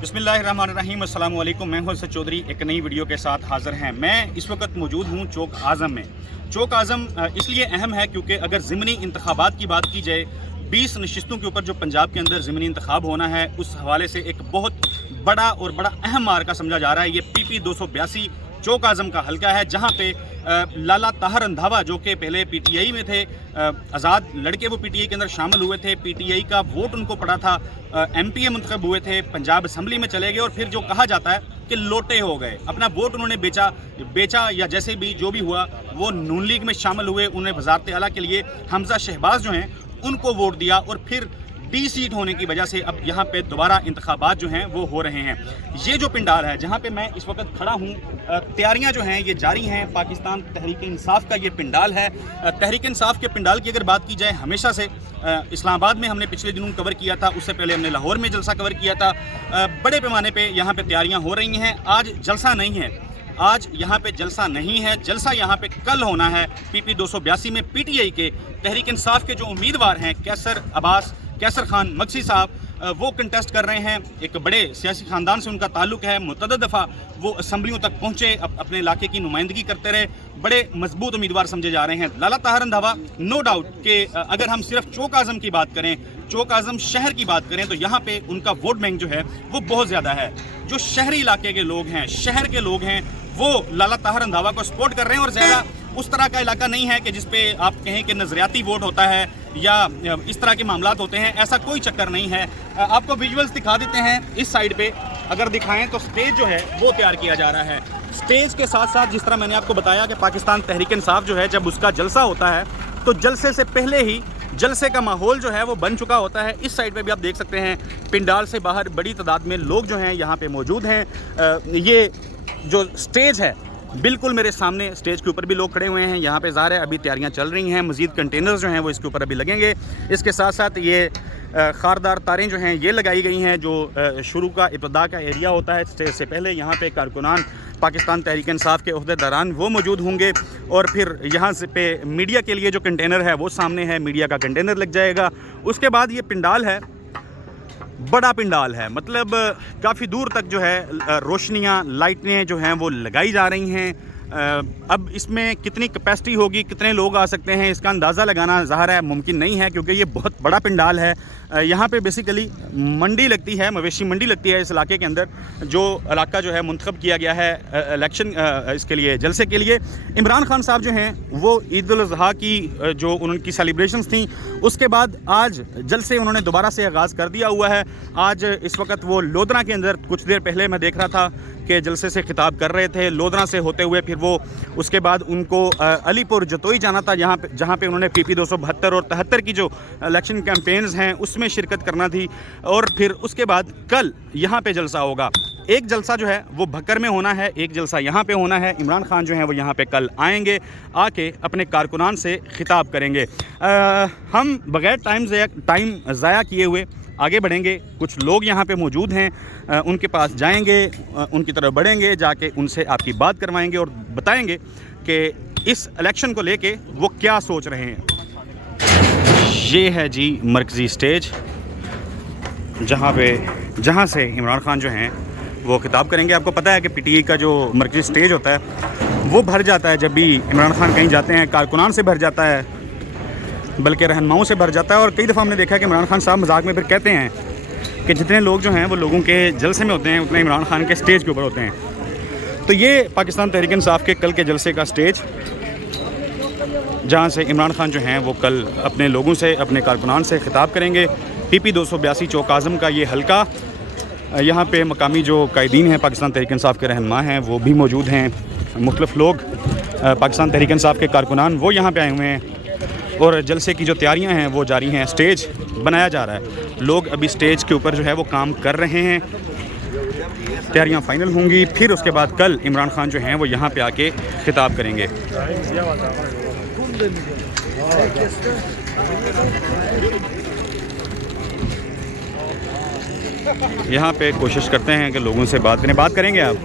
बिस्मिल्लाहिर्रहमानिर्रहीम, अस्सलाम वालेकुम। मैं हूं सच चौधरी एक नई वीडियो के साथ हाज़िर हैं। मैं इस वक्त मौजूद हूं चौक आज़म में। चौक आज़म इसलिए अहम है क्योंकि अगर ज़िमनी इंतखाबात की बात की जाए, 20 नशिस्तों के ऊपर जो पंजाब के अंदर ज़िमनी इंतखाब होना है, उस हवाले से एक बहुत बड़ा और बड़ा अहम मार्का समझा जा रहा है। ये PP 282 चौक आज़म का हल्का है, जहाँ पे लाला ताहर रंधावा जो कि पहले PTI में थे, आज़ाद लड़के वो PTI के अंदर शामिल हुए थे, PTI का वोट उनको पड़ा था, MPA मुंतखब हुए थे, पंजाब असम्बली में चले गए और फिर जो कहा जाता है कि लोटे हो गए, अपना वोट उन्होंने बेचा या जैसे भी जो भी हुआ वो नून लीग में शामिल हुए। उन्होंने वज़ारत आला के लिए हमजा शहबाज जो हैं उनको वोट दिया और फिर D सीट होने की वजह से अब यहाँ पे दोबारा इंतखाबात जो हैं वो हो रहे हैं। ये जो पिंडाल है जहाँ पे मैं इस वक्त खड़ा हूँ, तैयारियाँ जो हैं ये जारी हैं। पाकिस्तान तहरीक इंसाफ का ये पिंडाल है। तहरीक इंसाफ के पिंडाल की अगर बात की जाए, हमेशा से इस्लामाबाद में हमने पिछले दिनों कवर किया था, उससे पहले हमने लाहौर में जलसा कवर किया था। बड़े पैमाने पर यहाँ पर तैयारियाँ हो रही हैं। आज जलसा नहीं है, आज यहाँ पे जलसा नहीं है। जलसा यहाँ पे कल होना है। PP 282 में PTI के तहरीक इंसाफ के जो उम्मीदवार हैं, कैसर खान मक्सी साहब, वो कंटेस्ट कर रहे हैं। एक बड़े सियासी ख़ानदान से उनका ताल्लुक़ है। मुतअद्दिद दफ़ा वो असम्बलियों तक पहुँचे, अपने इलाके की नुमाइंदगी करते रहे। बड़े मजबूत उम्मीदवार समझे जा रहे हैं। लाला ताहर रंधावा, नो डाउट कि अगर हम सिर्फ चौक आज़म की बात करें, चौक आज़म शहर की बात करें, तो यहाँ पे उनका वोट बैंक जो है वो बहुत ज़्यादा है। जो शहरी इलाके के लोग हैं, शहर के लोग हैं, वो लाला ताहर रंधावा को सपोर्ट कर रहे हैं। और ज़्यादा उस तरह का इलाका नहीं है कि जिस पे आप कहें कि नज़रियाती वोट होता है या इस तरह के मामलात होते हैं, ऐसा कोई चक्कर नहीं है। आपको विजुअल्स दिखा देते हैं। इस साइड पे अगर दिखाएं तो स्टेज जो है वो तैयार किया जा रहा है। स्टेज के साथ साथ जिस तरह मैंने आपको बताया कि पाकिस्तान तहरीक इंसाफ जो है, जब उसका जलसा होता है तो जलसे से पहले ही जलसे का माहौल जो है वो बन चुका होता है। इस साइड पे भी आप देख सकते हैं, पिंडाल से बाहर बड़ी तादाद में लोग जो हैं यहाँ पे मौजूद हैं। ये जो स्टेज है, बिल्कुल मेरे सामने स्टेज के ऊपर भी लोग खड़े हुए हैं। यहाँ पे ज़ाहिर है अभी तैयारियाँ चल रही हैं। मज़ीद कंटेनर्स जो हैं वो इसके ऊपर अभी लगेंगे। इसके साथ साथ ये खारदार तारें जो हैं ये लगाई गई हैं, जो शुरू का इब्तदा का एरिया होता है स्टेज से पहले। यहाँ पे कारकुनान पाकिस्तान तहरीक इंसाफ के ओहदेदारान वो मौजूद होंगे और फिर यहाँ से पे मीडिया के लिए जो कंटेनर है वो सामने है, मीडिया का कंटेनर लग जाएगा। उसके बाद ये पिंडाल है, बड़ा पिंडाल है, मतलब काफ़ी दूर तक जो है रोशनियाँ, लाइटें जो हैं वो लगाई जा रही हैं। अब इसमें कितनी कैपेसिटी होगी, कितने लोग आ सकते हैं, इसका अंदाज़ा लगाना ज़ाहिर है मुमकिन नहीं है, क्योंकि ये बहुत बड़ा पिंडाल है। यहाँ पे बेसिकली मंडी लगती है, मवेशी मंडी लगती है इस इलाके के अंदर। जो इलाका जो है मुंतखब किया गया है इलेक्शन इसके लिए, जलसे के लिए। इमरान खान साहब जो हैं वो ईद उल अज़हा की जो उनकी सेलिब्रेशंस थी, उसके बाद आज जलसे उन्होंने दोबारा से आगाज़ कर दिया हुआ है। आज इस वक्त वो लोधरा के अंदर, कुछ देर पहले मैं देख रहा था कि जलसे से खिताब कर रहे थे। लोधरा से होते हुए फिर वो उसके बाद उनको अलीपुर जतोई जाना था, जहाँ पे उन्होंने PP 272 और 73 की जो इलेक्शन कैंपेन्स हैं उसमें शिरकत करना थी। और फिर उसके बाद कल यहाँ पे जलसा होगा। एक जलसा जो है वो भक्कर में होना है, एक जलसा यहाँ पे होना है। इमरान खान जो हैं वो यहाँ पे कल आएंगे, आके अपने कारकुनान से खिताब करेंगे। हम बग़ैर टाइम ज़ाया किए हुए आगे बढ़ेंगे। कुछ लोग यहाँ पे मौजूद हैं, उनके पास जाएंगे, उनकी तरफ बढ़ेंगे, जाके उनसे आपकी बात करवाएंगे और बताएंगे कि इस इलेक्शन को लेके वो क्या सोच रहे हैं। ये है जी मरकज़ी स्टेज, जहाँ से इमरान खान जो हैं वो खिताब करेंगे। आपको पता है कि PTI का जो मरकज़ी स्टेज होता है वो भर जाता है जब भी इमरान खान कहीं जाते हैं, कारकुनान से भर जाता है, बल्कि रहनुमाओं से भर जाता है। और कई दफ़ा हमने देखा है कि इमरान खान साहब मजाक में फिर कहते हैं कि जितने लोग जो हैं वो लोगों के जलसे में होते हैं, उतने इमरान खान के स्टेज के ऊपर होते हैं। तो ये पाकिस्तान तहरीक इंसाफ के कल के जलसे का स्टेज, जहाँ से इमरान खान जो हैं वो कल अपने लोगों से, अपने कारकुनान से खिताब करेंगे। PP 282 चौक आज़म का ये हल्का, यहाँ पे मकामी जो कायदीन हैं, पाकिस्तान तहरीक इंसाफ के रहनुमा हैं, वो भी मौजूद हैं। मुख्तलिफ लोग, पाकिस्तान तहरीक इंसाफ के कारकुनान वो यहाँ पे आए हुए हैं और जलसे की जो तैयारियां हैं वो जारी हैं। स्टेज बनाया जा रहा है, लोग अभी स्टेज के ऊपर जो है वो काम कर रहे हैं। तैयारियां फाइनल होंगी, फिर उसके बाद कल इमरान खान जो हैं वो यहाँ पे आके खिताब करेंगे। यहाँ पे कोशिश करते हैं कि लोगों से बात करेंगे आप।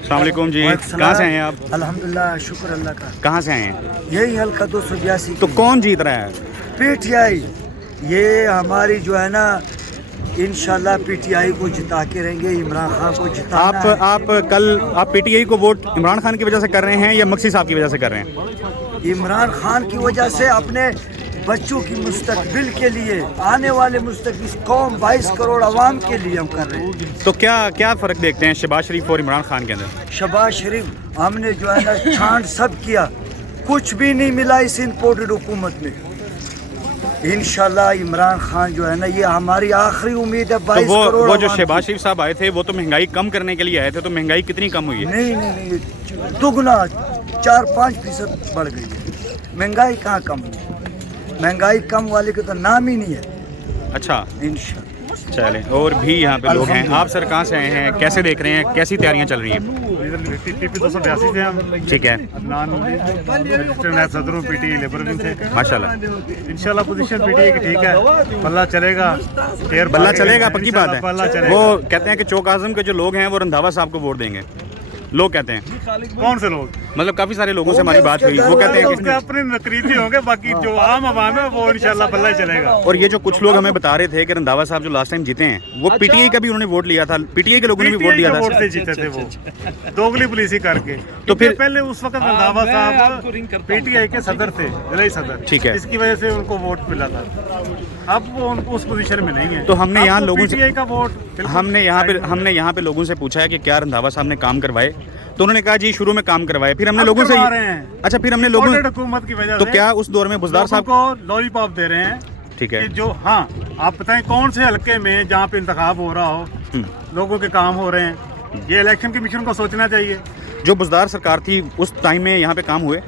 अस्सलाम वालेकुम जी, कहाँ से हैं आप? अल्हम्दुलिल्लाह, शुक्र अल्लाह का। कहाँ से हैं? यही हल्का 282। तो कौन जीत रहा है? PTI। ये हमारी जो है ना इंशाल्लाह पीटीआई को जिता के रहेंगे, इमरान खान को जिताना है। आप कल आप पीटीआई को वोट इमरान खान की वजह से कर रहे हैं या मक्सी साहब की वजह से कर रहे हैं? इमरान खान की वजह से अपने बच्चों की मुस्तकबिल के लिए, आने वाले मुस्तकबिल कौम 22 करोड़ आवाम के लिए हम कर रहे हैं। तो क्या फ़र्क देखते हैं शहबाज शरीफ और इमरान खान के अंदर? शहबाज शरीफ हमने जो है ना छांट सब किया, कुछ भी नहीं मिला इस इम्पोर्टेड हुकूमत में। इंशाल्लाह इमरान खान जो है ना, ये हमारी आखिरी उम्मीद है। 22 तो करोड़ वो जो आवाम शहबाज की। शरीफ साहब आए थे वो तो महंगाई कम करने के लिए आए थे, तो महंगाई कितनी कम हुई है? नहीं, दुगना 4-5% बढ़ गई है। महंगाई कहाँ कम हुई? महंगाई कम वाले के तो नाम ही नहीं है। अच्छा, इंशाल्लाह। चले, और भी यहाँ पे लोग हैं। आप सर कहाँ से आए हैं, कैसे देख रहे हैं, कैसी तैयारियाँ चल रही हैं? टीपी 282 से हम। ठीक है, नायब सदर हूँ पीटी लेबर विंग से। माशाल्लाह। इंशाल्लाह पोजीशन पीटी की ठीक है, बल्ला चलेगा। बल्ला चलेगा, पक्की बात है। बल्ला चलेगा। वो कहते हैं कि चौक आजम के जो लोग हैं वो रंधावा साहब को वोट देंगे, लोग कहते हैं। कौन से लोग? मतलब काफी सारे लोगों से हमारी बात हुई, वो कहते हैं उसके कि अपने नकरीबी होंगे, बाकी जो आम आवाम है वो इंशाल्लाह बल्ला ही चलेगा। और ये जो कुछ लोग हमें बता रहे थे कि रंधावा साहब जो लास्ट टाइम जीते हैं वो पीटीआई का भी उन्होंने वोट लिया था, पीटीआई के लोगों ने भी वोट दिया वोट था। से जीते थे वो, दोगली पुलिसी करके। तो फिर पहले उस वक्त रंधावा साहब पीटीआई के सदर थे, जिला सदर। ठीक है। इसकी वजह से उनको वोट मिला था। अब वो उस पोजीशन में नहीं है। तो हमने यहाँ लोगों से पीटीआई का वोट हमने यहाँ पे लोगों से पूछा है कि क्या रंधावा साहब ने काम करवाए, तो उन्होंने कहा जी शुरू में काम करवाए। फिर हमने लोगों से अच्छा फिर हमने लोगों हुकूमत की वजह तो से क्या उस दौर में बुज़दार साहब को लॉलीपॉप दे रहे हैं? ठीक है, कि जो हाँ आप बताएं कौन से हलके में जहाँ पे इंतखाब हो रहा हो, लोगों के काम हो रहे हैं, ये इलेक्शन कमीशन को सोचना चाहिए। जो बुज़दार सरकार थी उस टाइम में यहाँ पे काम हुए?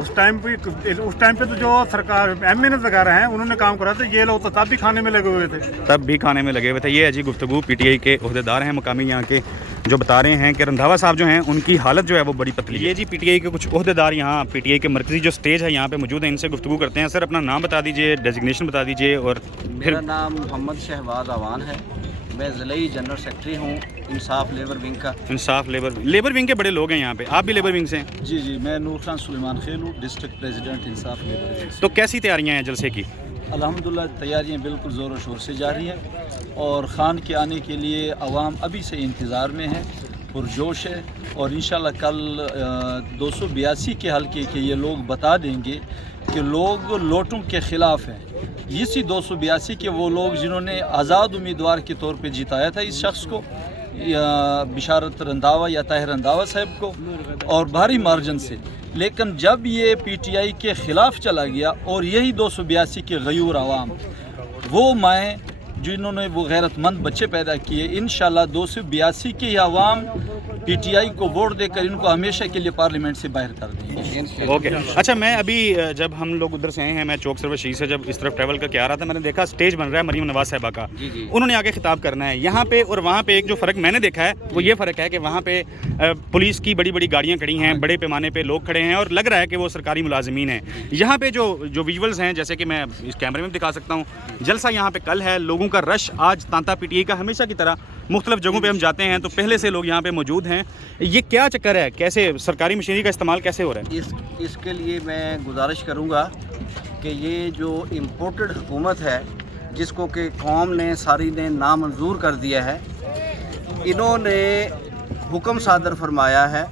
उस टाइम पे तो जो सरकार एमएनए वगैरह हैं उन्होंने काम करा था, ये लोग तो तब भी खाने में लगे हुए थे। तब भी खाने में लगे हुए थे। ये है जी गुफ्तगू पीटीआई के ओहदेदार हैं मकामी यहाँ के, जो बता रहे हैं कि रंधावा साहब जो हैं उनकी हालत जो है वो बड़ी पतली है। ये जी पीटीआई के कुछ ओहदेदार यहाँ पीटीआई के मरकजी जो स्टेज है यहाँ पे मौजूद है, इनसे गुफ्तगू करते हैं। सर अपना नाम बता दीजिए, डेजिग्नेशन बता दीजिए और फिर। मेरा नाम मोहम्मद शहबाज अवान है, मैं ज़िले जनरल सेक्रेटरी हूँ इंसाफ लेबर विंग का। इंसाफ लेबर विंग के बड़े लोग हैं यहाँ पे, आप भी लेबर विंग से हैं? जी, मैं नूर खान सुलेमान खेल हूँ, डिस्ट्रिक्ट प्रेसिडेंट इंसाफ लेबर विंग। तो कैसी तैयारियाँ हैं जलसे की? अल्हम्दुलिल्लाह तैयारियाँ बिल्कुल ज़ोर शोर से जारी हैं और ख़ान के आने के लिए अवाम अभी से इंतज़ार में है, पुरजोश है। और इंशाल्लाह कल 282 के हल्के के ये लोग बता देंगे कि लोग लोटों के ख़िलाफ़ हैं। इसी 282 के वो लोग जिन्होंने आज़ाद उम्मीदवार के तौर पे जिताया था इस शख्स को, या बिशारत रंधावा या ताहिर रंधावा साहब को, और भारी मार्जिन से। लेकिन जब ये पीटीआई के ख़िलाफ़ चला गया और यही 282 के गयूर आवाम, वो माएँ जिन्होंने वो गैरतमंद बच्चे पैदा किए, इंशाल्लाह 282 के आवाम पीटीआई को वोट देकर इनको हमेशा के लिए पार्लियामेंट से बाहर कर देंगे। ओके अच्छा, मैं अभी जब हम लोग उधर से आए हैं, मैं चौक सर्वर शी से जब इस तरफ ट्रैवल करके आ रहा था, मैंने देखा स्टेज बन रहा है मरीम नवाज साहिबा का। उन्होंने आगे खिताब करना है यहाँ पे, और वहाँ पे एक जो फ़र्क मैंने देखा है वो ये फ़र्क है कि वहाँ पे पुलिस की बड़ी बड़ी गाड़ियाँ खड़ी हैं, बड़े पैमाने पे लोग खड़े हैं और लग रहा है कि वो सरकारी मुलाजिमीन हैं। यहाँ पे जो विजुअल्स हैं, जैसे कि मैं इस कैमरे में दिखा सकता हूँ, जलसा यहाँ पे कल है, लोगों का रश आज तांता पीटीआई का हमेशा की तरह मुख्तलिफ जगहों पे हम जाते हैं तो पहले से लोग यहाँ पे मौजूद हैं। ये क्या चक्कर है, कैसे सरकारी मशीनरी का इस्तेमाल कैसे हो रहा है? इसके लिए मैं गुजारिश करूँगा कि ये जो इम्पोर्टेड हुकूमत है, जिसको कि कौम ने सारी ने नामंजूर कर दिया है, इन्होंने हुक्म सादर फरमाया है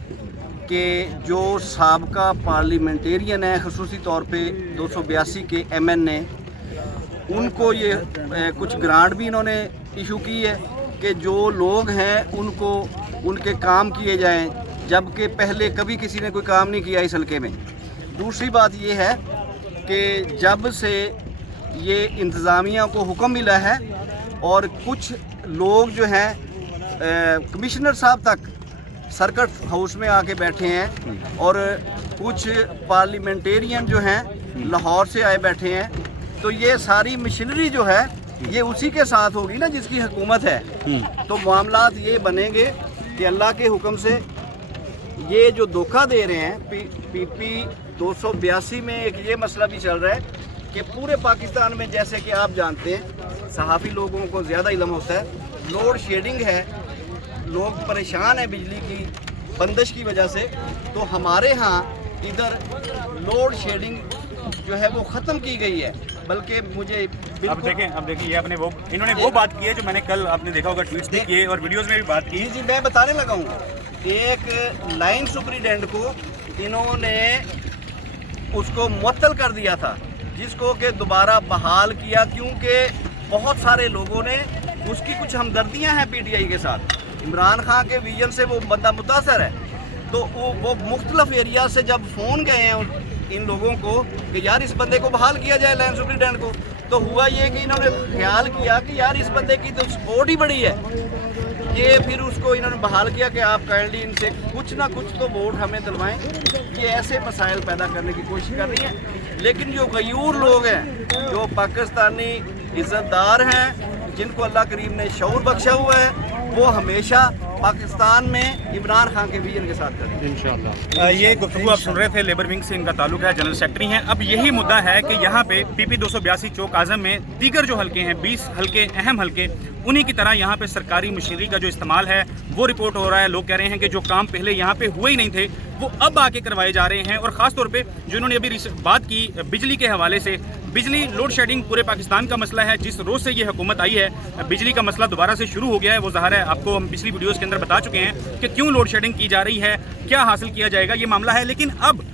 कि जो साबका पार्लियामेंटेरियन है, ख़ुसूसी तौर पे 282 के MN उनको ये कुछ ग्रांट भी इन्होंने इशू की है कि जो लोग हैं उनको उनके काम किए जाएं, जबकि पहले कभी किसी ने कोई काम नहीं किया इस हल्के में। दूसरी बात ये है कि जब से ये इंतज़ामिया को हुक्म मिला है और कुछ लोग जो हैं कमिश्नर साहब तक सर्किट हाउस में आके बैठे हैं और कुछ पार्लियामेंटेरियन जो हैं लाहौर से आए बैठे हैं, तो ये सारी मशीनरी जो है ये उसी के साथ होगी ना जिसकी हुकूमत है। तो मामलात ये बनेंगे कि अल्लाह के हुक्म से ये जो धोखा दे रहे हैं PP 282 में एक ये मसला भी चल रहा है कि पूरे पाकिस्तान में, जैसे कि आप जानते हैं, सहाफ़ी लोगों को ज़्यादा इल्म होता है, लोड शेडिंग है, लोग परेशान हैं बिजली की बंदिश की वजह से। तो हमारे यहाँ इधर लोड शेडिंग जो है वो ख़त्म की गई है, बल्कि मुझे अब देखें ये अपने वो इन्होंने वो बात की है जो मैंने कल आपने देखा होगा ट्वीट्स भी किए और वीडियोस में भी बात की। जी मैं बताने लगा हूँ, एक लाइन सुपरिटेंडेंट को इन्होंने उसको मुअत्तल कर दिया था, जिसको कि दोबारा बहाल किया, क्योंकि बहुत सारे लोगों ने उसकी कुछ हमदर्दियां हैं पीटीआई के साथ। इमरान खान के विजन से वो बंदा मुतासर है, तो वो मुख्तलिफ एरिया से जब फ़ोन गए हैं इन लोगों को कि यार इस बंदे को बहाल किया जाए लाइन सुपरिटेंडेंट को, तो हुआ ये कि इन्होंने ख्याल किया कि यार इस बंदे की तो सपोर्ट ही बड़ी है, ये फिर उसको इन्होंने बहाल किया कि आप काइंडली इनसे कुछ ना कुछ तो वोट हमें दिलवाएं। ये ऐसे मसाइल पैदा करने की कोशिश कर रही हैं। लेकिन जो गयूर लोग हैं, जो पाकिस्तानी इज़्ज़तदार हैं, जिनको अल्लाह करीम ने शऊर बख्शा हुआ है, वो हमेशा पाकिस्तान में इमरान खान के विजन के साथ करें इंशाल्लाह। ये गुफ्तगू आप सुन रहे थे, लेबर विंग से इनका ताल्लुक है, जनरल सेक्रेटरी हैं। अब यही मुद्दा है कि यहाँ पे PP 282 चौक आज़म में दीगर जो हलके हैं, 20 हलके अहम हलके, उन्हीं की तरह यहाँ पे सरकारी मशीनरी का जो इस्तेमाल है वो रिपोर्ट हो रहा है। लोग कह रहे हैं कि जो काम पहले यहाँ पे हुए ही नहीं थे वो अब आके करवाए जा रहे हैं। और ख़ास तौर पे जो इन्होंने अभी बात की बिजली के हवाले से, बिजली लोड शेडिंग पूरे पाकिस्तान का मसला है। जिस रोज़ से ये हुकूमत आई है बिजली का मसला दोबारा से शुरू हो गया है। वो ज़ाहिर है आपको हम पिछली वीडियोज़ के अंदर बता चुके हैं कि क्यों लोड शेडिंग की जा रही है, क्या हासिल किया जाएगा, ये मामला है। लेकिन अब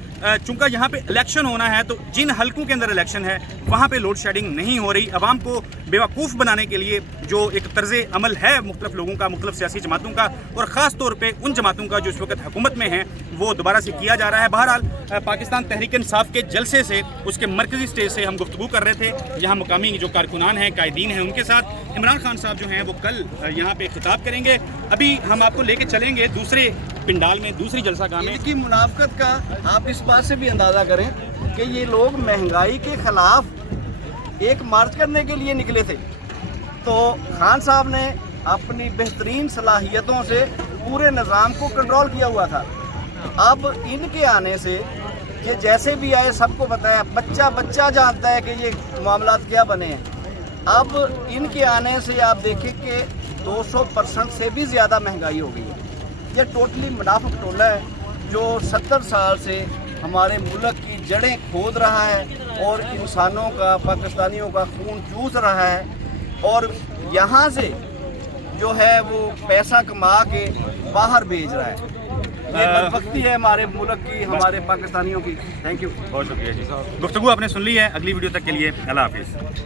चूंकि यहाँ पे इलेक्शन होना है, तो जिन हलकों के अंदर इलेक्शन है वहाँ पे लोड शेडिंग नहीं हो रही। अवाम को बेवकूफ़ बनाने के लिए जो एक तर्ज़ अमल है मुख्तलिफ लोगों का, मुख्तलिफ सियासी जमातों का, और ख़ास तौर पे उन जमातों का जो इस वक्त हुकूमत में हैं, वो दोबारा से किया जा रहा है। बहरहाल पाकिस्तान तहरीक इंसाफ के जलसे से, उसके मरकज़ी स्टेज से हम गुफ्तगू कर रहे थे। यहाँ मुकामी जो कारकुनान हैं, कायदीन हैं, उनके साथ इमरान खान साहब जो हैं वो कल यहाँ पे खिताब करेंगे। अभी हम आपको लेके चलेंगे दूसरे पिंडाल में, दूसरी जलसागाह में। इनकी मुनाफकत का आप इस बात से भी अंदाज़ा करें कि ये लोग महंगाई के ख़िलाफ़ एक मार्च करने के लिए निकले थे, तो खान साहब ने अपनी बेहतरीन सलाहियतों से पूरे निज़ाम को कंट्रोल किया हुआ था। अब इनके आने से ये जैसे भी आए, सबको पता है, बच्चा बच्चा जानता है कि ये मामलात क्या बने हैं। अब इनके आने से आप देखें कि 200% से भी ज़्यादा महंगाई हो गई है। ये टोटली मुनाफिक टोला है जो 70 साल से हमारे मुल्क की जड़ें खोद रहा है और इंसानों का, पाकिस्तानियों का खून चूस रहा है, और यहाँ से जो है वो पैसा कमा के बाहर भेज रहा है। ये बदबख्ती है हमारे मुल्क की, हमारे पाकिस्तानियों की। थैंक यू, बहुत शुक्रिया जी। गुफ्तगू आपने सुन ली है। अगली वीडियो तक के लिए अल्लाह हाफिज़।